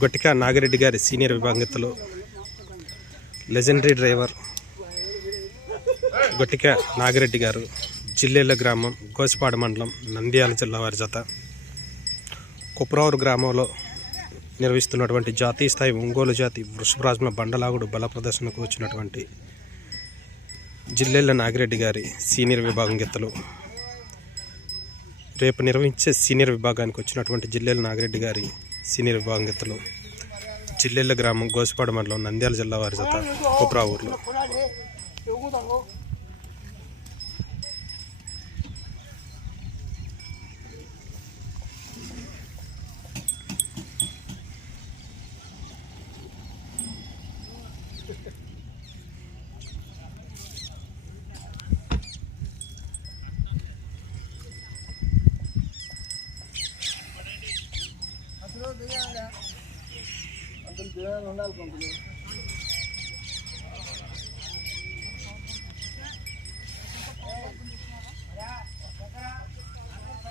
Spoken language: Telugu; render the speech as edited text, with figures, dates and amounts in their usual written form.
గొట్టిక నాగిరెడ్డి గారి సీనియర్ విభాగంలో లెజెండరీ డ్రైవర్ గొట్టిక నాగిరెడ్డి గారు జిల్లేళ్ల గ్రామం గోసిపాడు మండలం నంద్యాల జిల్లా వారి జత కుప్రావూరు గ్రామంలో నిర్వహిస్తున్నటువంటి జాతీయ స్థాయి ఒంగోలు జాతి వృషభరాజుల బండలాగుడు బల ప్రదర్శనకు వచ్చినటువంటి జిల్లేళ్ల నాగిరెడ్డి గారి సీనియర్ విభాగం గెత్తలు రేపు నిర్వహించే సీనియర్ విభాగానికి వచ్చినటువంటి జిల్లేళ్ల నాగిరెడ్డి గారి సీనియర్ విభాగం గెత్తలు జిల్లేళ్ల గ్రామం గోసిపాడు మండలం నంద్యాల జిల్లా వారి జత కుప్రావూరులో అందులో ఉండాలి